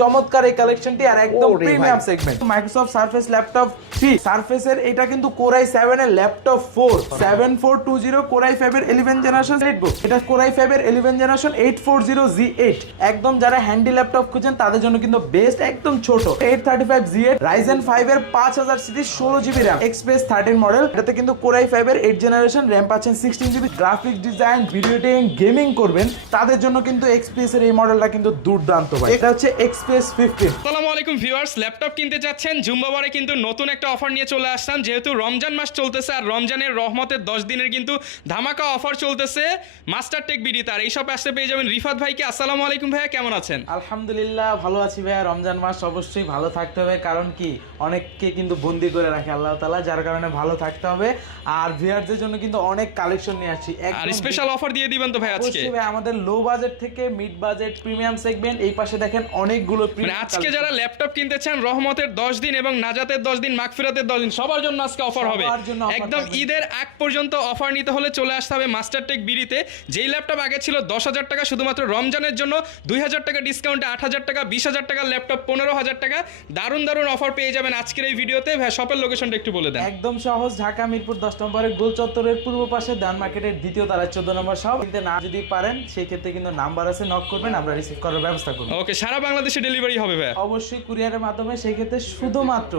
চমৎকার এই কালেকশনটি আর একদম premium segment Microsoft surface laptop 3 সারফেসের এটা কিন্তু Core i7 এর ল্যাপটপ 4 7420 Core i5 এর 11 জেনারেশন বুক এটা Core i5 এর 11 জেনারেশন 840Z8 একদম যারা হ্যান্ডি ল্যাপটপ খুঁজেন তাদের জন্য কিন্তু বেস্ট একদম ছোট 835Z8 Ryzen 5 এর 5000 series 16GB RAM Express 13 model এটাতে কিন্তু Core i5 এর 8 জেনারেশন RAM পাচ্ছেন 16GB graphics design video editing gaming করবেন তাদের জন্য কিন্তু Express এর এই মডেলটা কিন্তু দুর্দান্ত ভাই এটা হচ্ছে Express 15 আসসালামু আলাইকুম ভিউয়ার্স ল্যাপটপ কিনতে যাচ্ছেন জুম্বাবারে কিন্তু নতুন একটা অফার নিয়ে চলে আসলাম যেহেতু রমজান মাস চলতেছে আর রমজানের রহমতের 10 দিনের কিন্তু ধামাকা অফার চলতেছে মাস্টার টেক বিডিতে আর এই সব আসতে পেয়ে যাবেন রিফাত ভাইকে। আসসালামু আলাইকুম ভাইয়া, কেমন আছেন? আলহামদুলিল্লাহ ভালো আছি ভাইয়া। রমজান মাস অবশ্যই ভালো থাকতে হবে, কারণ কি অনেককে কিন্তু বন্দি করে রাখে আল্লাহ তাআলা, যার কারণে ভালো থাকতে হবে। আর ভিউয়ারদের জন্য কিন্তু অনেক কালেকশন নিয়ে আসছি, আর স্পেশাল অফার দিয়ে দিবেন তো ভাই আজকে? অবশ্যই ভাই, আমাদের লো বাজেট থেকে মিড বাজেট প্রিমিয়াম সেগমেন্ট এই পাশে দেখেন অনেকগুলো মানে আজকে যারা ল্যাপটপ কিনতে চান রহমতের 10 দিন এবং নাজাতের 10 দিন মাগফিরাতের 10 দিন সবার জন্য আজকে অফার হবে। একদম ঈদের আগ পর্যন্ত অফার নিতে হলে চলে আসতে হবে মাস্টার টেক বিডিতে। যেই ল্যাপটপ আগে ছিল 10,000 টাকা, শুধুমাত্র রমজানের জন্য 2,000 টাকা ডিসকাউন্টে 8,000 টাকা, 20,000 টাকার ল্যাপটপ 15,000 টাকা দারুণ দারুণ অফার পেয়ে যাবেন আজকের এই ভিডিওতে। ভাই শপের লোকেশনটা একটু বলে দেন। একদম সহজ, ঢাকা মিরপুর 10 নম্বরের গোল চত্বরের পূর্ব পাশে দান মার্কেটের দ্বিতীয় তলায় 14 নম্বর শপ। কিনতে না যদি পারেন সেই ক্ষেত্রে কিন্তু নাম্বার আছে, নক করবেন, আমরা রিসিভ করার ব্যবস্থা করব। ওকে, সারা বাংলাদেশে ডেলিভারি হবে ভাই? অবশ্যই কুরিয়ারের মাধ্যমে। সেই ক্ষেত্রে শুধুমাত্র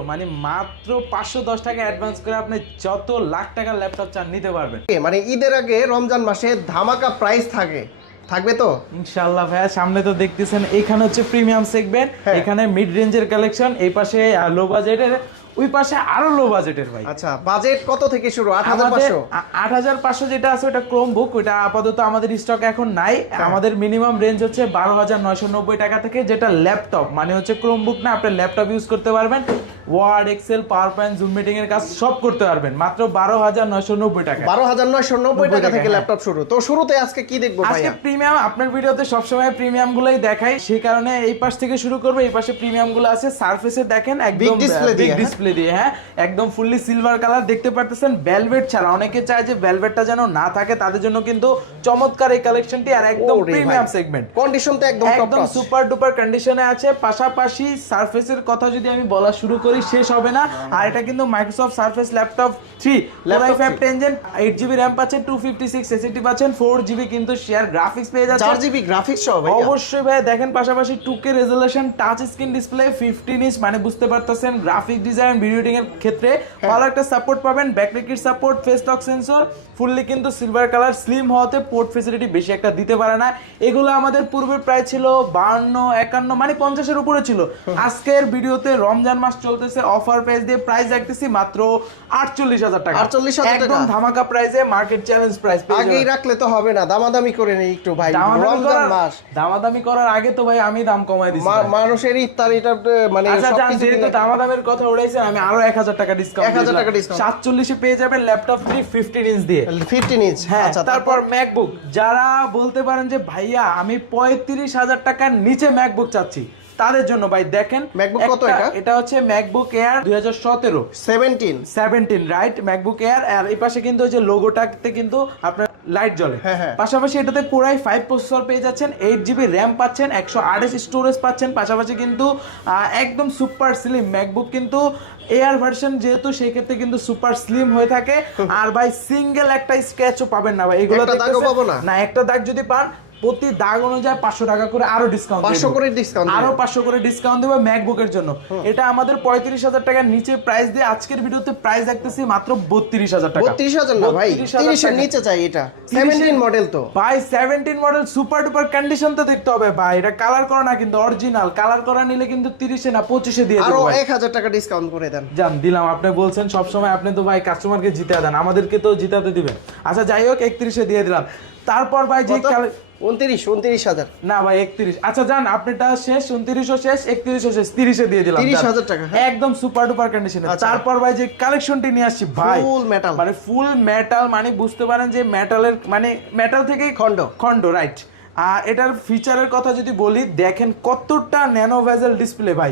মাত্র 510 টাকা অ্যাডভান্স করে আপনি যত লাখ টাকার ল্যাপটপ চান নিতে পারবেন। মানে ঈদের আগে রমজান মাসে ধামাকা প্রাইস থাকবে তো ইনশাআল্লাহ ভাইয়া। সামনে তো দেখতেছেন এখানে হচ্ছে প্রিমিয়াম সেগমেন্ট, এখানে মিড রেঞ্জের কালেকশন, এই পাশে লো বাজেটের, ওই পাশে আরো লো বাজেটের ভাই। আচ্ছা, বাজেট কত থেকে শুরু? 8,500 8,500 যেটা আছে ওটা ক্রোমবুক, ওটা আপাতত আমাদের স্টক এখন নাই। আমাদের মিনিমাম রেঞ্জ হচ্ছে 12,990 টাকা থেকে, যেটা ল্যাপটপ মানে হচ্ছে ক্রোমবুক না, আপনি ল্যাপটপ ইউজ করতে পারবেন, Word Excel PowerPoint Zoom meeting এর কাজ সব করতে পারবেন মাত্র 12,990 টাকা। 12,990 টাকা থেকে ল্যাপটপ শুরু। তো শুরুতে আজকে কি দেখবো ভাই? আজকে প্রিমিয়াম, আপনার ভিডিওতে সবসময় প্রিমিয়াম গুলোই দেখাই, সেই কারণে এই পাশ থেকে শুরু করব। এই পাশে প্রিমিয়াম গুলো আছে সারফেসে, দেখেন একদম বিগ ডিসপ্লে দিয়ে, হ্যাঁ একদম ফুললি সিলভার কালার দেখতে পারতেছেন, ভেলভেট ছাড়া। অনেকে চায় যে ভেলভেটটা যেন না থাকে, তাদের জন্য কিন্তু চমৎকার এই কালেকশনটি আর একদম প্রিমিয়াম সেগমেন্ট। কন্ডিশন তো একদম সুপার ডুপার কন্ডিশনে আছে। পাশাপাশি সারফেসের কথা যদি আমি বলা শুরু করি শেষ হবে না। আর এটা কিন্তু Microsoft surface laptop 3 Core i5 10 Gen 8GB RAM পাচ্ছেন, 256 SSD পাচ্ছেন, 4GB কিন্তু শেয়ার গ্রাফিক্স পেয়ে যাচ্ছে, 4GB গ্রাফিক্স সহ ভাই। অবশ্যই ভাই দেখেন। পাশাপাশি 2K resolution touch screen display 15 inch, মানে বুঝতে পারতেছেন গ্রাফিক ডিজাইন ভিডিও এডিটিং এর ক্ষেত্রে ভালো একটা সাপোর্ট পাবেন, backlit support, face lock sensor, fully কিন্তু সিলভার কালার, স্লিম হওয়াতে পোর্ট ফ্যাসিলিটি বেশি একটা দিতে পারে না। এগুলো আমাদের পূর্বে প্রায় ছিল 52, 51 মানে 50 এর উপরে ছিল। আজকের ভিডিওতে রমজান মাস চলতেছে, অফার প্রাইস দিয়ে প্রাইস রাখতেছি মাত্র 48,000 টাকা। 48,000 টাকা একদম ধামাকা প্রাইসে, মার্কেট চ্যালেঞ্জ প্রাইস। আগেই রাখলে তো হবে না, দামাদামি করে নেই একটু ভাই। রমজান মাস দামাদামি করার আগে তো ভাই আমি দাম কমাই দিছি। মানুষের ইফতার এটা মানে সবকিছু যেহেতু দামাদামের কথা উড়াইছেন, আমি আরো 1,000 টাকা ডিসকাউন্ট 1,000 টাকা ডিসকাউন্ট 47 এ পেয়ে যাবেন ল্যাপটপ 3 15 ইঞ্চ দিয়ে। 15 ইঞ্চ, আচ্ছা। তারপর ম্যাকবুক, যারা বলতে পারেন যে ভাইয়া আমি 35,000 টাকার নিচে ম্যাকবুক চাচ্ছি, তাদের জন্য ভাই দেখেন ম্যাকবুক কত এটা? এটা হচ্ছে MacBook Air 2017 17 right, MacBook Air. আর এই পাশে কিন্তু ওই যে লোগোটাতে কিন্তু আপনার লাইট জ্বলে। পাশাপাশি এটাতে Core i5 প্রসেসর পেয়ে যাচ্ছেন, 8GB RAM পাচ্ছেন, 128 স্টোরেজ পাচ্ছেন। পাশাপাশি কিন্তু একদম সুপার স্লিম ম্যাকবুক, কিন্তু এয়ার ভার্সন যেহেতু সেই ক্ষেত্রে কিন্তু সুপার স্লিম হয়ে থাকে। আর ভাই সিঙ্গেল একটা স্ক্র্যাচও পাবেন না ভাই, এগুলো না একটা দাগ যদি পান প্রতি দাগ অনুযায়ী 500 টাকা করে আরো ডিসকাউন্ট, 500 করে ডিসকাউন্ট, আরো 500 করে ডিসকাউন্ট দেব ম্যাকবুকের জন্য। এটা আমাদের 35,000 টাকার নিচে প্রাইস দিয়ে আজকের ভিডিওতে প্রাইস রাখতেছি মাত্র 32,000 টাকা। 32,000 না ভাই, 30 এর নিচে চাই। এটা 17 মডেল তো ভাই, 17 মডেল সুপার ডুপার কন্ডিশন তো দেখতে হবে ভাই। এটা কালার করা না কিন্তু অরিজিনাল, কালার করা নিলে কিন্তু 30 এ না 25 এ দিয়ে দেব। আরো 1,000 টাকা ডিসকাউন্ট করে দেন। জান দিলাম, আপনি বলছেন সব সময়, আপনি তো ভাই কাস্টমারকে জিতাতে দেন, আমাদেরকে তো জিতাতে দিবেন। আচ্ছা যাই হোক, 31 এ দিয়ে দিলাম। তারপর ভাই যে 29,000 না ভাই 31। আচ্ছা জান, আপনারটা শেষ, 29ও শেষ, 31ও শেষ, 30 এ দিয়ে দিলাম 30,000 টাকা একদম সুপার ডুপার কন্ডিশনে। তারপর ভাই যে কালেকশনটি নিয়ে আসছি ভাই, ফুল মেটাল, মানে ফুল মেটাল, মানে বুঝতে পারেন যে মেটালের মানে মেটাল থেকেই খন্ড রাইট। আর এটার ফিচারের কথা যদি বলি, দেখেন কতটা ন্যানো ভেজেল ডিসপ্লে ভাই,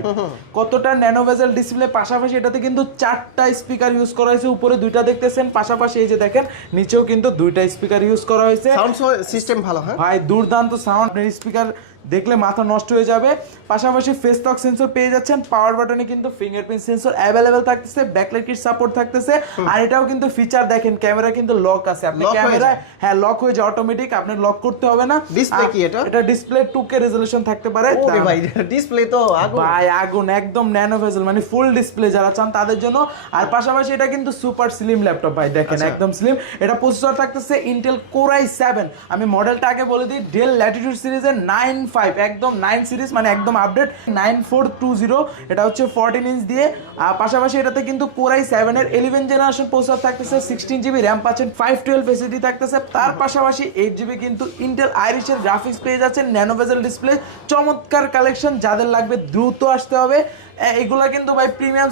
কতটা ন্যানো ভেজেল ডিসপ্লে। পাশাপাশি এটাতে কিন্তু 4টা স্পিকার ইউজ করা হয়েছে, উপরে 2টা দেখতেছেন, পাশাপাশি এই যে দেখেন নিচেও কিন্তু 2টা স্পিকার ইউজ করা হয়েছে। সাউন্ড সিস্টেম ভালো, হ্যাঁ ভাই দুর্দান্ত সাউন্ড স্পিকার দেখলে মাথা নষ্ট হয়ে যাবে। পাশাপাশি ফেস লক সেন্সর পেয়ে যাচ্ছেন, পাওয়ার বাটনে কিন্তু ফিঙ্গারপ্রিন্ট সেন্সর অ্যাভেলেবেল থাকতেছে, ব্যাকলাইট কিট সাপোর্ট থাকতেছে। আর এটাও কিন্তু ফিচার দেখেন, ক্যামেরা কিন্তু লক আছে, আপনি ক্যামেরা হ্যাঁ লক হয়ে যায় অটোমেটিক, আপনি লক করতে হবে না। ডিসপ্লে কি এটা? এটা ডিসপ্লে 2K রেজোলিউশন থাকতে পারে। ওরে ভাই ডিসপ্লে তো আগুন ভাই আগুন, একদম ন্যানো ভেজেল, মানে ফুল ডিসপ্লে যারা চান তাদের জন্য। আর পাশাপাশি এটা কিন্তু সুপার স্লিম ল্যাপটপ ভাই, দেখেন একদম স্লিম। এটা প্রসেসর থাকতেছে ইন্টেল কোর i7। আমি মডেলটা আগে বলে দিই, ডেল ল্যাটিটিউড সিরিজের 9.5, একদম 9 সিরিজ, মানে একদম আপডেট 9420। এটা হচ্ছে 14 ইঞ্চ দিয়ে। আর পাশাপাশি এটাতে কিন্তু কোর i7 এর 11 জেনারেশন প্রসেসর থাকতেছে, 16GB র্যাম পাচ্ছেন, 512 এসএসডি থাকতেছে। তার পাশাপাশি 8GB কিন্তু ইন্টেল আইরিশের গ্রাফিক্স পেয়ে যাচ্ছেন, ন্যানো ভেজেল ডিসপ্লে, চমৎকার কালেকশন। যাদের লাগবে দ্রুত আসতে হবে। এগুলা কিন্তু ভাই প্রিমিয়াম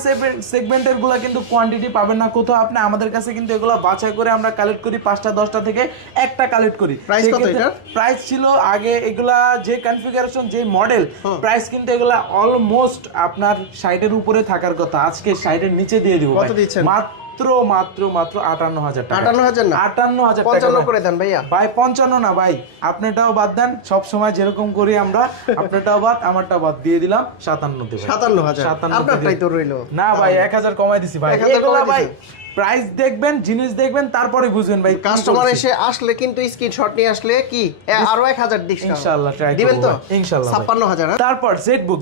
সেগমেন্টের গুলা কিন্তু কোয়ান্টিটি পাবেন না কোথাও আপনি। আমাদের কাছে কিন্তু এগুলা বাছাই করে আমরা কালেক্ট করি, 5টা 10টা থেকে একটা কালেক্ট করি। প্রাইস কত এটা? প্রাইস ছিল আগে এগুলা যে কনফিগারেশন যে মডেল, প্রাইস কিন্তু এগুলা অলমোস্ট আপনার 60-এর উপরে থাকার কথা, আজকে 60-এর নিচে দিয়ে দিব। কত দিচ্ছেন? মাত্র 58,000 টাকা। 58,000 না, 58,000 টাকা। 55 করে দেন ভাইয়া। ভাই 55 না ভাই, আপনারটাও বাদ দেন, সব সময় যেরকম করি আমরা, আপনারটাও বাদ আমারটাও বাদ, দিয়ে দিলাম 57 তে ভাই। 57,000 আপনারটাই তো রইলো। না ভাই 1000 কমাই দিছি ভাই। 1000 এগুলা কমাই ভাই দিছেন। প্রাইস দেখবেন, জিনিস দেখবেন, তারপরে বুঝবেন ভাই। কাস্টমার এসে আসলে কিন্তু স্ক্রিনশট নিয়ে আসলে কি আরো 1000 ডিসকাউন্ট ইনশাআল্লাহ ট্রাই দিবেন তো? ইনশাআল্লাহ 56,000। তারপর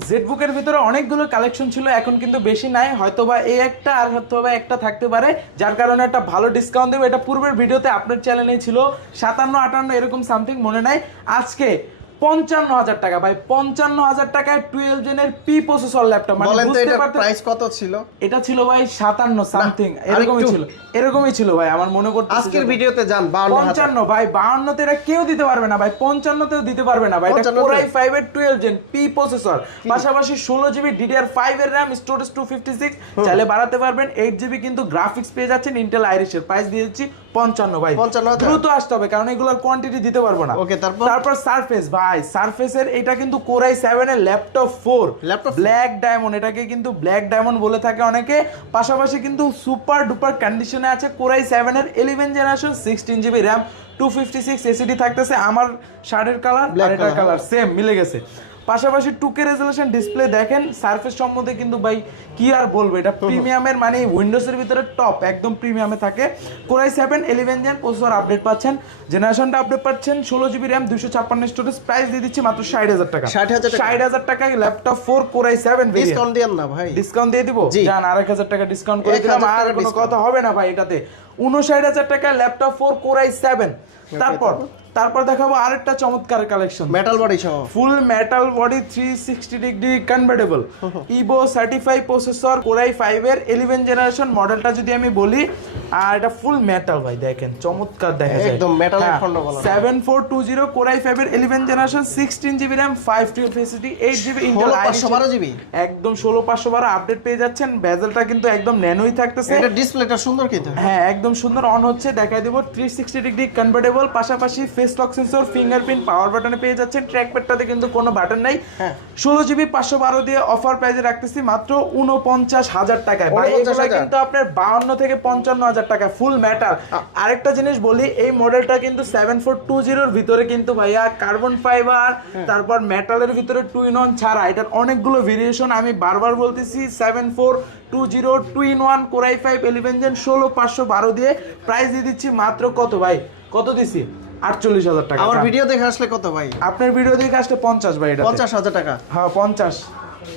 জেটবুকের ভিতরে অনেকগুলো কালেকশন ছিল, এখন কিন্তু বেশি নাই, হয়তোবা এই একটা আর হয়তোবা একটা থাকতে পারে, যার কারণে একটা ভালো ডিসকাউন্ট দেব। এটা পূর্বের ভিডিওতে আপনার চ্যানেলেই ছিল 57-58 এরকম সামথিং, মনে নাই। আজকে 55,000 টাকা ভাই, 55,000 টাকায় 12 জেনের পি প্রসেসর ল্যাপটপ। মানে বলেন তো বুঝতে এটা পারতেন প্রাইস কত ছিল? এটা ছিল ভাই 57 সামথিং, এরকমই ছিল ভাই, আমার মনে করতে আজকের ভিডিওতে যান 52,000। 55 ভাই, 52 তে এটা কেউ দিতে পারবে না ভাই, 55 তেও দিতে পারবে না ভাই। এটা 55 Core i5 এর 12 জেন পি প্রসেসর, পাশাপাশি 16GB DDR5 এর RAM, স্টোরেজ 256, চাইলে বাড়াতে পারবেন। 8GB কিন্তু গ্রাফিক্স পেয়ে যাচ্ছেন ইন্টেল আইরিশের, প্রাইস দিয়ে দিচ্ছি 55 ভাই। 55,000 দ্রুত আসতে হবে, কারণ এগুলোর কোয়ান্টিটি দিতে পারবো না। ওকে, তারপর সারফেস ভাই, সারফেসের এটা কিন্তু Core i7 এর ল্যাপটপ 4 ব্ল্যাক ডায়মন্ড, এটাকে কিন্তু ব্ল্যাক ডায়মন্ড বলে থাকে অনেকে। পাশাপাশি কিন্তু সুপার ডুপার কন্ডিশনে আছে Core i7 এর 11 জেনারেশন, 16GB RAM, 256 এসএসডি থাকতেছে। আমার শার্টের কালার আর এটার কালার সেম, মিলে গেছে। পাশাপাশি 2K রেজোলিউশন ডিসপ্লে দেখেন। সারফেস সম্বন্ধে কিন্তু ভাই কি আর বলবো, এটা প্রিমিয়ামের, মানে উইন্ডোজের ভিতরে টপ, একদম প্রিমিয়ামে থাকে। Core i7 11 gen processor update পাচ্ছেন, জেনারেশনটা আপডেট পাচ্ছেন, 16GB RAM, 256 স্টোরেজ, প্রাইস দিয়ে দিচ্ছি মাত্র 60,000 টাকা। 60,000 টাকায় ল্যাপটপ 4 Core i7 ডিসকাউন্ট দেন না ভাই? ডিসকাউন্ট দিয়ে দিব, জান 1000 টাকা ডিসকাউন্ট করে দিলাম, আর কোনো কথা হবে না ভাই এটাতে। 59,000 টাকায় ল্যাপটপ 4 Core i7। তারপর দেখাবো আরেকটা চমৎকার কালেকশন, মেটাল বডি সহ, ফুল metal body 360 degree convertible, Ivo certified processor, Core i5 এর 11 জেনারেশন মডেলটা যদি আমি বলি, আর এটা ফুল মেটাল ভাই, দেখেন চমৎকার দেখা যায়, একদম মেটালের খন্ড বলা। 7420 Core i5 এর 11 generation, 16GB RAM, 512 SSD, 8GB Intel Irish, 512GB, একদম 16512 আপডেট পেয়ে যাচ্ছেন। বেজেলটা কিন্তু একদম ন্যানোই থাকতেছে। এটা ডিসপ্লেটা সুন্দর কিন্তু, হ্যাঁ একদম সুন্দর, অন হচ্ছে, দেখাই দেব। 360 ডিগ্রি কনভার্টেবল, পাশাপাশি ফেস লক সেন্সর, ফিঙ্গারপ্রিন্ট, পাওয়ার বাটনে পেয়ে যাচ্ছেন। ট্র্যাকপ্যাডটাতে কিন্তু কোনো বাটন নাই। 16GB 512 দিয়ে অফার প্রাইসে রাখতেছি মাত্র 49,000 টাকায় ভাই। এগুলা কিন্তু আপনার 52 থেকে 55,000 টাকা, ফুল মেটাল। আরেকটা জিনিস বলি, এই মডেলটা কিন্তু 7420 এর ভিতরে কিন্তু ভাইয়া কার্বন ফাইবার, তারপর মেটালের ভিতরে 2-in-1 ছাড়া এটার অনেকগুলো ভেরিয়েশন। আমি বারবার বলতেছি 7420 2-in-1 Core i5 11 জেন 16512 দিয়ে প্রাইস দিয়ে দিচ্ছি মাত্র কত ভাই, কত দিছি 48,000 টাকা। আমার ভিডিও দেখে আসলে কত ভাই? আপনার ভিডিও দেখে আসলে 50 ভাই, এটা 50,000 টাকা। হ্যাঁ 50,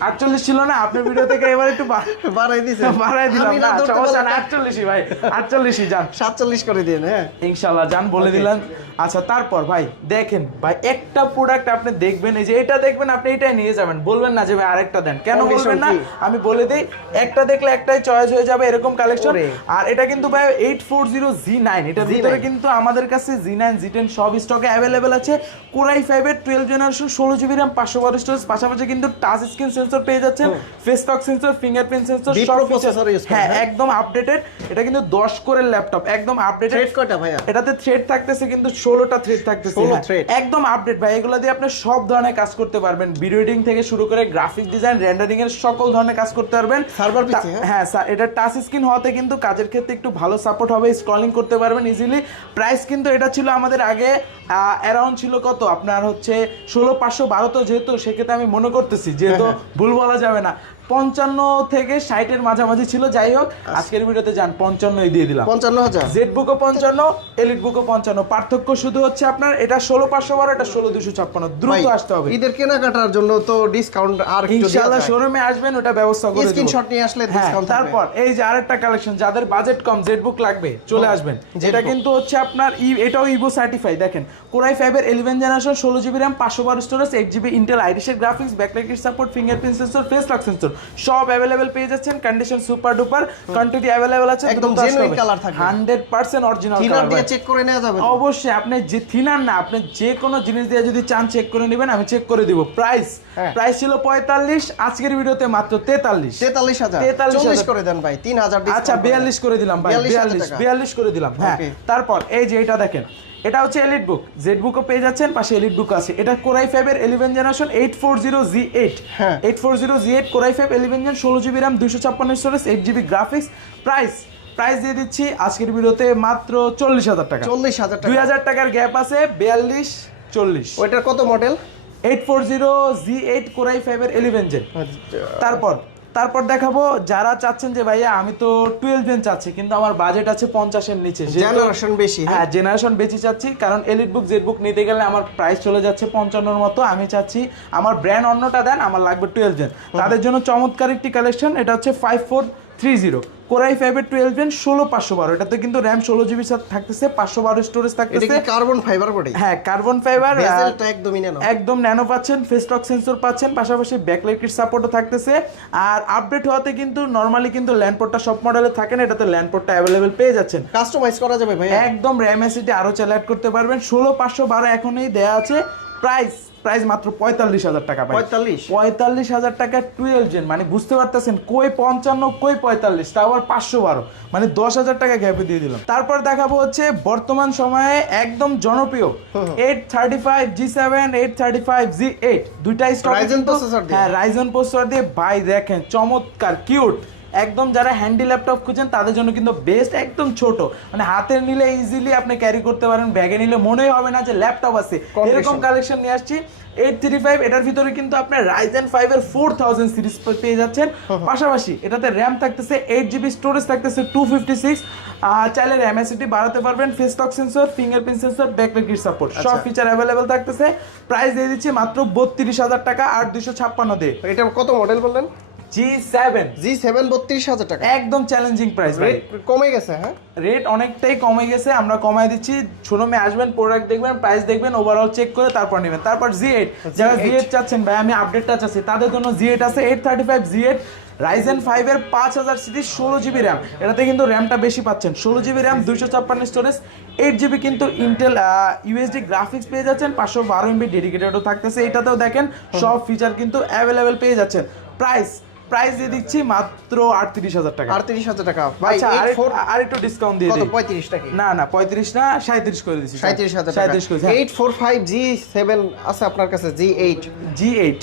48 ছিল না আপনার ভিডিও থেকে, এবার একটু বাড়াই দিলাম না, সমস্যা না, 48 ভাই, 48 যান, 47 করে দিন। হ্যাঁ ইনশাআল্লাহ যান, বলে দিলাম। আচ্ছা তারপর ভাই দেখেন ভাই, একটা প্রোডাক্ট আপনি দেখবেন, এই যে এটা দেখবেন, আপনি এটাই নিয়ে যাবেন, বলবেন না যে ভাই আরেকটা দেন, কেন বলবেন না? আমি বলে দেই, একটা দেখলে একটাই চয়েস হয়ে যাবে, এরকম কালেকশন। আর এটা কিন্তু ভাই 840Z9, এটার ভিতরে কিন্তু আমাদের কাছে Z9 Z10 সব স্টকে অ্যাভেলেবেল আছে। Core i5 এর 12 জেনারেশন, 16GB RAM, 512 স্টোরেজ, পাশাপাশি কিন্তু টাচ স্ক্রিন সেন্সর পেয়ে যাচ্ছেন, face lock sensor, fingerprint sensor, সব প্রসেসর ইউজ করে। হ্যাঁ একদম আপডেটেড। এটা কিন্তু 10 কোরের ল্যাপটপ, একদম আপডেটেড। থ্রেড কয়টা ভাইয়া? এটাতে থ্রেড থাকতেছে কিন্তু 16টা থ্রেড থাকতেছে। 16 হ্যাঁ, থ্রেড একদম আপডেট ভাই। এগুলো দিয়ে আপনি সব ধরনের কাজ করতে পারবেন, ভিডিও এডিটিং থেকে শুরু করে গ্রাফিক্স ডিজাইন, রেন্ডারিং এর সকল ধরনের কাজ করতে পারবেন। সার্ভার পিসি? হ্যাঁ স্যার, এটা টাচ স্ক্রিন হওয়াতে কিন্তু কাজের ক্ষেত্রে একটু ভালো সাপোর্ট হবে, স্ক্রলিং করতে পারবেন ইজিলি। প্রাইস কিন্তু এটা ছিল আমাদের আগে অ্যারাউন্ড ছিল কত আপনার হচ্ছে 16,512, তো যেহেতু সেক্ষেত্রে আমি মনে করতেছি যেহেতু ভুল বলা যাবে না, 55 থেকে 60-এর মাঝামাঝি ছিল। যাই হোক আজকের ভিডিওতে যান 55 দিয়ে দিলাম। 55,000 জেড বুকও 55, এলিট বুকও 55। পার্থক্য শুধু হচ্ছে আপনার এটা 16,512, এটা 16,256। দ্রুত আসতে হবে। ঈদের কেনাকাটার জন্য তো ডিসকাউন্ট আর একটু দেয়া ইনশাআল্লাহ যায়। শোরুমে আসবেন, ওটা ব্যবস্থা করে দেব। স্ক্রিনশট নিয়ে আসলে হ্যাঁ, ডিসকাউন্ট থাকবে। তারপর এই যে আরেকটা কালেকশন, যাদের বাজেট কম জেড বুক লাগবে চলে আসবেন। এটা কিন্তু হচ্ছে আপনার এটাও ইভো সার্টিফাই। দেখেন কোরাই 5 এর 11 generation, 16GB RAM, 512 storage, 8GB Intel আইরিশের graphics, backlight support, fingerprint sensor, face lock sensor সব अवेलेबल পেয়ে যাচ্ছেন। Condition super duper, quantity available আছে, একদম জেনুইন কালার থাকবে, 100% অরিজিনাল থিনার কালার। দিয়ে চেক করে নেওয়া যাবে? অবশ্যই, আপনি যে থিনার না, আপনি যে কোনো জিনিস দিয়ে যদি চান চেক করে নেবেন, আমি চেক করে দিব। প্রাইস ছিল 45, আজকের ভিডিওতে মাত্র 43। 43,000 40 করে দেন ভাই, 3,000 ডিসকাউন্ট। আচ্ছা 42 করে দিলাম ভাই, 42 করে দিলাম। হ্যাঁ তারপর এই যে এটা দেখেন, এটা হচ্ছে এলিট বুক, জেড বুকও পেয়ে যাচ্ছেন, পাশে এলিট বুক আছে। এটা কোরাই 5 এর 11 generation, 840Z8। 840Z8 core i 5 11 gen, 16GB RAM, 256 storage, 8GB graphics. Price দিয়ে দিচ্ছি আজকের ভিডিওতে মাত্র 40,000 টাকা। 40,000 টাকা, 2,000 টাকার গ্যাপ আছে। 42 40। ওইটার কত মডেল? 840Z8 কোরাই 5 এর 11 জেন। তারপর দেখাবো যারা চাচ্ছেন যে ভাইয়া আমি তো 12 জেন চাচ্ছি কিন্তু আমার বাজেট আছে 50 এর নিচে, জেনারেশন বেশি। হ্যাঁ জেনারেশন বেশি চাচ্ছি, কারণ এলিট বুক জেড বুক নিতে গেলে আমার প্রাইস চলে যাচ্ছে 55 মতো। আমি চাচ্ছি আমার ব্র্যান্ড অন্যটা দেন, আমার লাগবে 12 জেন। তাদের জন্য চমৎকার একটি কালেকশন, এটা হচ্ছে 5430 কোরাই 5 এর 12 জেন, 16,512। এটাতে কিন্তু RAM 16GB থাকতেছে, 512 স্টোরেজ থাকতেছে। এটা কি কার্বন ফাইবার বডি? হ্যাঁ কার্বন ফাইবার, বেজেলটা একদমই ন্যানো, একদম ন্যানো পাচ্ছেন, ফেস লক সেন্সর পাচ্ছেন, পাশাপাশি ব্যাকলাইট সাপোর্টও থাকতেছে। আর আপডেট হওয়াতে কিন্তু নরমালি কিন্তু ল্যান্ড পোর্টটা সব মডেলে থাকে না, এটাতে ল্যান্ড পোর্টটা अवेलेबल পেয়ে যাচ্ছেন। কাস্টমাইজ করা যাবে ভাই? একদম RAM এসএসডি আরো চাইলে অ্যাড করতে পারবেন। 16,512 এখনই দেয়া আছে। প্রাইস মাত্র 45,000 টাকা। 45,000 টাকা 12 জেন, মানে বুঝতে পারতেছেন কই 55 কই 45, তা আবার 512, মানে 10,000 টাকা গ্যাপে দিয়ে দিলাম। তারপর দেখাবো হচ্ছে বর্তমান সময়ে একদম জনপ্রিয় 835G7, 835Z8 দুইটাই স্টক। রাইজেন প্রসেসর দিয়ে। হ্যাঁ রাইজেন প্রসেসর দিয়ে ভাই, দেখেন চমৎকার কিউট একদম। যারা হ্যান্ডি ল্যাপটপ খুঁজেন তাদের জন্য কিন্তু বেস্ট, একদম ছোট, মানে হাতে নিলে ইজিলি আপনি ক্যারি করতে পারেন, ব্যাগে নিলে মনেই হবে না যে ল্যাপটপ আছে, এরকম কালেকশন নিয়ে আসছি। 835 এটার ভিতরে কিন্তু আপনার রাইজেন 5 এর 4000 সিরিজ পেয়ে যাচ্ছেন। পাশাপাশি এটাতে RAM থাকতেছে 8GB, স্টোরেজ থাকতেছে 256। চাইলে RAM এসএসডি বাড়াতে পারবেন, face lock sensor, fingerprint sensor, backlight support সব ফিচার अवेलेबल থাকতেছে। প্রাইস দিয়ে দিচ্ছি মাত্র 32,000 টাকা 8256 দিয়ে। এটা কত মডেল বললেন? G7 32,000 টাকা, একদম চ্যালেঞ্জিং প্রাইস ভাই। কমে গেছে? হ্যাঁ রেট অনেকটাই কমে গেছে, আমরা কমায় দিচ্ছি। শোরুমে আসবেন, প্রোডাক্ট দেখবেন, প্রাইস দেখবেন, ওভারঅল চেক করে তারপর নেবেন। তারপর Z8, যারা Z8 চাচ্ছেন ভাই আমি আপডেটটা চাচ্ছি, তাদের জন্য Z8 আছে। 835Z8 রাইজেন 5 এর 5000 সিরিজ, 16GB RAM। এটাতে কিন্তু র্যামটা বেশি পাচ্ছেন, 16GB RAM, 256 স্টোরেজ, 8GB কিন্তু ইন্টেল USD গ্রাফিক্স পেয়ে যাচ্ছেন, 512 MB ডেডিকেটেডও থাকতেছে। এটাতেও দেখেন সব ফিচার কিন্তু অ্যাভেলেবেল পেয়ে যাচ্ছেন। প্রাইস দিয়ে দিচ্ছি মাত্র 38,000 টাকা। 38,000 টাকা ভাই। আর একটু ডিসকাউন্ট দিয়ে দিই। 35 টাকা? না 35 না, 37 করে দিছি। 37,000 টাকা। 37 করে। 845G7 আছে আপনার কাছে? G8 G7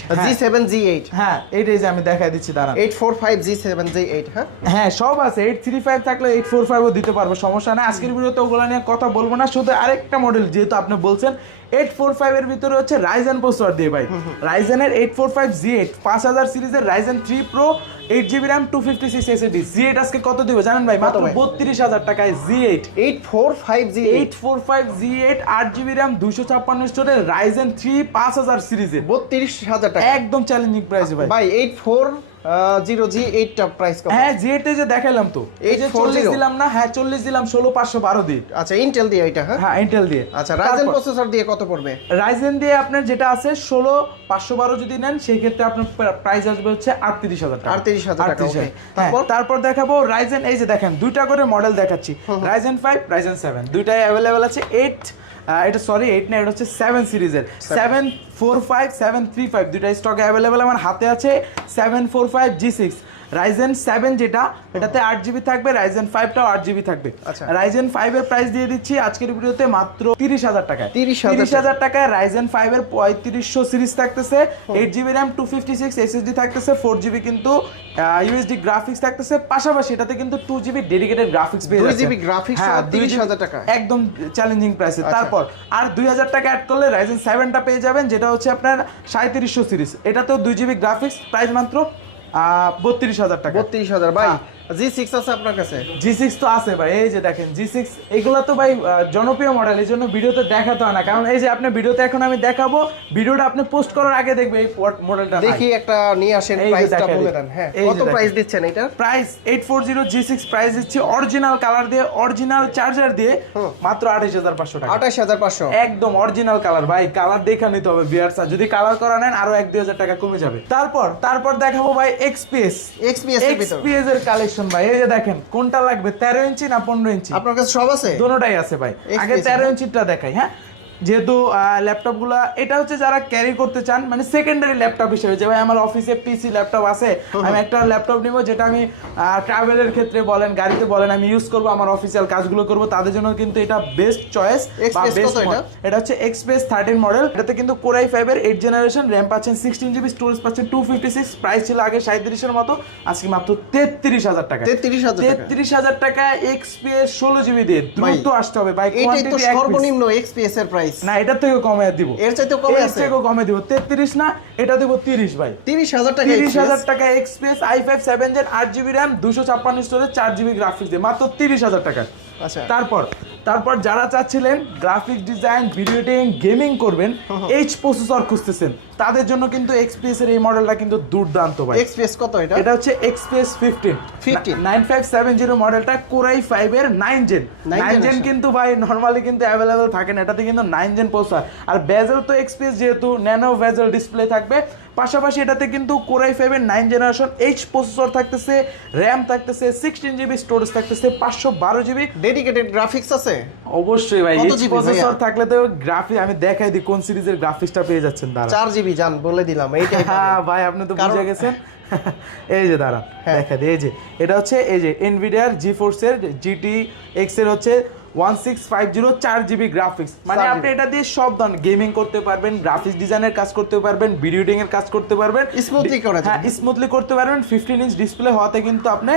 হ্যাঁ এইটাই যে আমি দেখাই দিচ্ছি, দাঁড়ান। 845G7 G8 হ্যাঁ সব আছে। 835 থাকলে 845ও দিতে পারবো, সমস্যা নাই। আজকের ভিডিওতে ওগুলো নিয়ে কথা বলবো না, শুধু আরেকটা মডেল যেহেতু আপনি বলছেন 845 এর ভিতরে হচ্ছে রাইজেন প্রসেসর দিয়ে ভাই। রাইজেনের 845Z8 5000 সিরিজের Ryzen 3 Pro, 8GB RAM, 256 SSD। Z8 আজকে কত দিব জানেন ভাই? মাত্র 32,000 টাকায় Z8। 845Z8 8GB RAM, 256 storage, Ryzen 3 5000 সিরিজের 32,000 টাকা, একদম চ্যালেঞ্জিং প্রাইস ভাই। 840G8 টা প্রাইস কত? হ্যাঁ Z8 যে দেখাইলাম তো, এই যে 40 দিলাম না, হ্যাঁ 40 দিলাম 16,512 দিয়ে। আচ্ছা ইন্টেল দিয়ে এটা? হ্যাঁ ইন্টেল দিয়ে। আচ্ছা রাইজেন প্রসেসর দিয়ে কত পড়বে? রাইজেন দিয়ে আপনার যেটা আছে 16,512 যদি নেন সেই ক্ষেত্রে আপনার প্রাইস আসবে হচ্ছে 38,000 টাকা। 38,000 টাকা। ওকে তারপর দেখাবো রাইজেন, এই যে দেখেন দুইটা করে মডেল দেখাচ্ছি, রাইজেন 5 রাইজেন 7 দুইটাই अवेलेबल আছে। এটা সরি 8 না, এটা হচ্ছে 7 সিরিজের 745 735 দুইটা স্টকে অ্যাভেলেবেল আমার হাতে আছে। 745 G6 Ryzen 7 যেটা, এটাতে 8GB থাকবে, Ryzen 5টাও 8GB থাকবে। আচ্ছা। Ryzen 5 এর প্রাইস দিয়ে দিচ্ছি আজকের ভিডিওতে মাত্র 30,000 টাকায়। 30,000 টাকায় Ryzen 5 এর 3500 সিরিজ থাকতেছে, 8GB RAM 256 SSD থাকতেছে, 4GB কিন্তু USD গ্রাফিক্স থাকতেছে, পাশাপাশি এটাতে কিন্তু 2GB ডেডিকেটেড গ্রাফিক্স পেয়ে যাচ্ছে। 2GB গ্রাফিক্স 30,000 টাকা, একদম চ্যালেঞ্জিং প্রাইসে। তারপর আর 2000 টাকা অ্যাড করলে Ryzen 7টা পেয়ে যাবেন, যেটা হচ্ছে আপনার 3700 সিরিজ, এটাতেও 2GB গ্রাফিক্স, প্রাইস মাত্র 32,000 টাকা। 32,000 ভাই। G6 আছে আপনার কাছে? G6 তো আছে ভাই, এই যে দেখেন G6, এগুলো তো ভাই জনপ্রিয় মডেল, এই জন্য ভিডিওতে দেখাতে হয় না, কারণ এই যে আপনি ভিডিওতে এখন আমি দেখাবো, ভিডিওটা আপনি পোস্ট করার আগে দেখবে এই মডেলটা। দেখি একটা নিয়ে আসেন, এই যে প্রাইসটা দেখা বলে দিই। দেন। হ্যাঁ, এই যে কত দেখেন। প্রাইস দিচ্ছেন এটা? প্রাইস 840 G6 প্রাইস দিচ্ছি অরিজিনাল কালার দিয়ে, অরিজিনাল চার্জার দিয়ে মাত্র 28,500 টাকা। 28,500 একদম অরিজিনাল কালার ভাই, কালার দেখে নিতে হবে ভিউয়ার্স, যদি কালার করা নেন আরো 1-2,000 টাকা কমে যাবে। তারপর দেখাবো ভাই XPS এর ভিতর XPS এর কালেকশন ভাই, এই যে দেখেন কোনটা লাগবে, 13 ইঞ্চি না 15 ইঞ্চি? আপনার কাছে সব আছে? দুটোটাই আছে ভাই। আগে 13 ইঞ্চিটা দেখাই। হ্যাঁ, যেহেতু ল্যাপটপ গুলা এটা হচ্ছে যারা ক্যারি করতে চান, মানে সেকেন্ডারি ল্যাপটপ হিসেবে, যে ভাই আমার অফিসে পিসি ল্যাপটপ আছে, আমি একটা ল্যাপটপ নিব যেটা আমি ট্রাভেলের ক্ষেত্রে বলেন, গাড়িতে বলেন আমি ইউজ করব, আমার অফিসিয়াল কাজগুলো করব, তাদের জন্য কিন্তু এটা বেস্ট চয়েস বা বেস্ট মডেল। এটা হচ্ছে XPS 13 মডেল, এটাতে কিন্তু Core i5 এর 8 জেনারেশন, RAM পাচ্ছেন 16GB, স্টোরেজ পাচ্ছেন 256, প্রাইস ছিল আগে 37 এর মতো, আজকে মাত্র 33,000 টাকা। 33,000 টাকা XPS 16GB দিয়ে দ্রুত আসতে হবে ভাই, এটাই তো কোয়ান্টিটি সর্বনিম্ন XPS এর প্রাইস না, এটা থেকে কমে দিব, এর চাইতে কমে আছে, এর থেকেও কমে দিব, 33 না, এটা দেব 30 ভাই। 30,000 টাকা, 30,000 টাকা XPS i5 7 Gen 8GB RAM 256 storage 4GB graphics দিয়ে মাত্র 30,000 টাকা। আচ্ছা, তারপর যারা চাচ্ছিলেন graphic design, video editing, gaming করবেন, H প্রসেসর খুঁজতেছেন, তাদের জন্য কিন্তু XPS এর এই মডেলটা কিন্তু দুর্দান্ত ভাই। XPS কত এটা? এটা হচ্ছে XPS 15 9570 মডেলটা, Core i5 এর 9 জেন কিন্তু ভাই নরমালি কিন্তু अवेलेबल থাকে না, এটাতে কিন্তু 9 জেন প্রসেসর, আর বেজেল তো XPS যেহেতু ন্যানো বেজেল ডিসপ্লে থাকবে, পাশাপাশি এটাতে কিন্তু Core i5 এর 9 জেনারেশন H প্রসেসর থাকতেছে, RAM থাকতেছে 16GB, স্টোরেজ থাকতেছে 512GB, ডেডিকেটেড গ্রাফিক্স আছে অবশ্যই ভাই। কত H GB প্রসেসর ভাইয়া? থাকলে তো গ্রাফিক আমি দেখাই দিই কোন সিরিজের গ্রাফিক্সটা পেয়ে যাচ্ছেন। দাঁড়া 4GB জান বলে দিলাম এইটাই। হ্যাঁ ভাই, আপনি তো বুঝে গেছেন। এই যে দাঁড়া দেখা দিই, এই যে এটা হচ্ছে এই যে Nvidia GeForce এর GTX এর হচ্ছে 1650 4GB গ্রাফিক্স, মানে আপনি এটা দিয়ে সব ধরনের গেমিং করতে পারবেন, গ্রাফিক্স ডিজাইনের কাজ করতে পারবেন, ভিডিও এডিটিং এর কাজ করতে পারবেন, স্মুথলি করা যায়। হ্যাঁ, স্মুথলি করতে পারবেন। 15 ইঞ্চ ডিসপ্লে হওয়াতে কিন্তু আপনি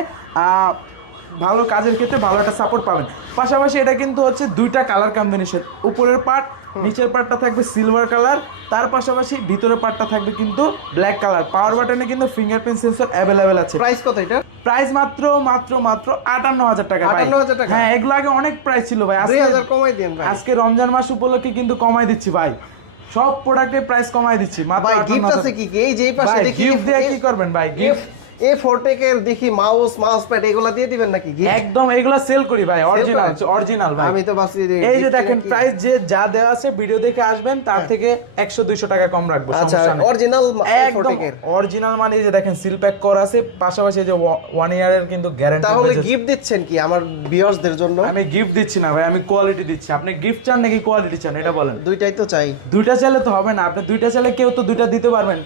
ভালো কাজের ক্ষেত্রে ভালো একটা সাপোর্ট পাবেন। পাশাপাশি এটা কিন্তু হচ্ছে দুইটা কালার কম্বিনেশন, উপরের পার্ট নিচের পার্টটা থাকবে সিলভার কালার, তার পাশাপাশি ভিতরের পার্টটা থাকবে কিন্তু ব্ল্যাক কালার। পাওয়ার বাটনে কিন্তু ফিঙ্গারপ্রিন্ট সেন্সর অ্যাভেলেবেল আছে। প্রাইস কত এটা? প্রাইস মাত্র 58,000 টাকা ভাই। 58,000 টাকা? হ্যাঁ, এগুলো আগে অনেক প্রাইস ছিল ভাই, 2,000 কমাই দেন ভাই। আজকে রমজান মাস উপলক্ষে কিন্তু কমাই দিচ্ছি ভাই, সব প্রোডাক্টের প্রাইস কমাই দিচ্ছি মাত্র। ভাই গিফট আছে কি? এই যে এই পাশে দেখি গিফট দিয়ে কি করবেন ভাই? গিফট A4Tech এর দেখি মাউস প্যাড এগুলা দিয়ে দিবেন নাকি? একদম এগুলা সেল করি ভাই, অরিজিনাল ভাই। আমি তো ভাবছি এই যে দেখেন প্রাইস যে যা দেওয়া আছে, ভিডিও দেখে আসবেন, তার থেকে 100-200 টাকা কম রাখবো, আচ্ছা, সমস্যা নেই। অরিজিনাল একদম A4Tech এর অরিজিনাল, মানে এই যে দেখেন সিল প্যাক করা আছে, পাশাপাশি এই যে 1 ইয়ারের কিন্তু গ্যারান্টি। তাহলে গিফট দিচ্ছেন কি আমার ভিউয়ার্সদের জন্য? আমি গিফট দিচ্ছি না ভাই, আমি কোয়ালিটি দিচ্ছি। আপনি গিফট চান নাকি কোয়ালিটি চান এটা বলেন? দুইটাই তো চাই। দুইটা চাইলে তো হবে না, আপনি দুইটা চাইলে কেউ তো দুইটা দিতে পারবেন।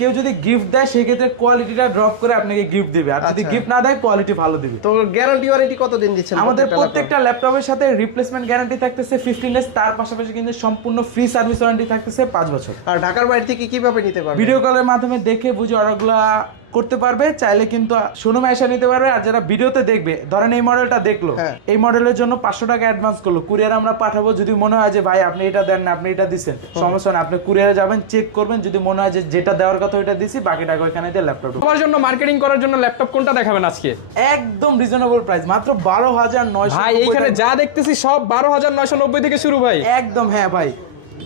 কেউ যদি গিফট দেয় সেক্ষেত্রে কোয়ালিটিটা ড্রপ করে আপনাকে গিফট দিবে, আর যদি গিফট না দেয় কোয়ালিটি ভালো দিবে। তো গ্যারান্টি ওয়ারেন্টি কতদিন দিচ্ছেন? আমাদের প্রত্যেকটা ল্যাপটপের সাথে রিপ্লেসমেন্ট গ্যারান্টি থাকতেছে 15 ডেজ, তার পাশাপাশি কিন্তু সম্পূর্ণ ফ্রি সার্ভিস ওয়ারেন্টি থাকতেছে 5 বছর। আর ঢাকার বাইরে থেকে কিভাবে নিতে পারবে? ভিডিও কলের মাধ্যমে দেখে বুঝে অর্ডারগুলো করতে পারবে, চাইলে কিন্তু শোরুমে এসে নিতে পারবে। আর যারা ভিডিওতে দেখবে, ধরেন এই মডেলটা দেখলো, এই মডেলের জন্য 500 টাকা অ্যাডভান্স করলো, কুরিয়ার আমরা পাঠাবো। যদি মনে হয় যে ভাই আপনি এটা দেন না, আপনি এটা দিচ্ছেন, সমস্যা না, আপনি কুরিয়ারে যাবেন, চেক করবেন, যদি মনে হয় যে যেটা দেওয়ার কথা ওইটা দিছি, বাকি টাকা ওইখানে দিয়ে ল্যাপটপ। তোমার জন্য মার্কেটিং করার জন্য ল্যাপটপ কোনটা দেখাবেন আজকে? একদম রিজনেবল প্রাইস, মাত্র 12,990 ভাই। এইখানে যা দেখতেছি সব 12,990 থেকে শুরু ভাই। একদম, হ্যাঁ ভাই।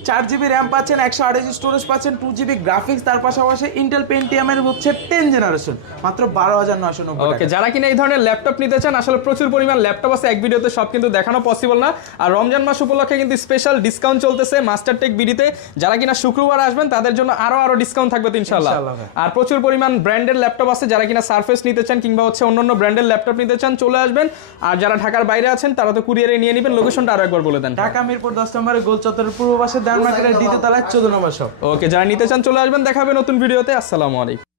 4GB র্যাম পাচ্ছেন, 128 স্টোরেজ পাচ্ছেন, 2GB গ্রাফিক্স, তার পাশাপাশি ইন্টেল পেন্টিয়ামের হচ্ছে 10 জেনারেশন, মাত্র 12,990 ওকে, টাকা। যারা কিনা এই ধরনের ল্যাপটপ নিতে চান, আসলে প্রচুর পরিমাণ ল্যাপটপ আছে, এক ভিডিওতে সব কিন্তু দেখানো পসিবল না। আর রমজান মাস উপলক্ষে কিন্তু স্পেশাল ডিসকাউন্ট চলতেছে মাস্টার টেক বিডিতে। যারা কিনা শুক্রবার আসবেন তাদের জন্য আরো ডিসকাউন্ট থাকবে তো ইনশাআল্লাহ। আর প্রচুর পরিমাণ ব্র্যান্ডের ল্যাপটপ আছে, যারা কিনা সারফেস নিতে চান কিংবা হচ্ছে অন্যান্য ব্র্যান্ডের ল্যাপটপ নিতে চান চলে আসবেন। আর যারা ঢাকার বাইরে আছেন তারা তো কুরিয়ারে নিয়ে নেবেন। লোকেশনটা আরো একবার বলে দেন। ঢাকা মিরপুর 10 নম্বরের গোল চত্বরের পূর্ব পাশে ডান মার্কেটের দ্বিতীয় তলায় 14 নম্বর শপ। ওকে, যারা নিতে চান চলে আসবেন। দেখা হবে নতুন ভিডিওতে। আসসালামু আলাইকুম।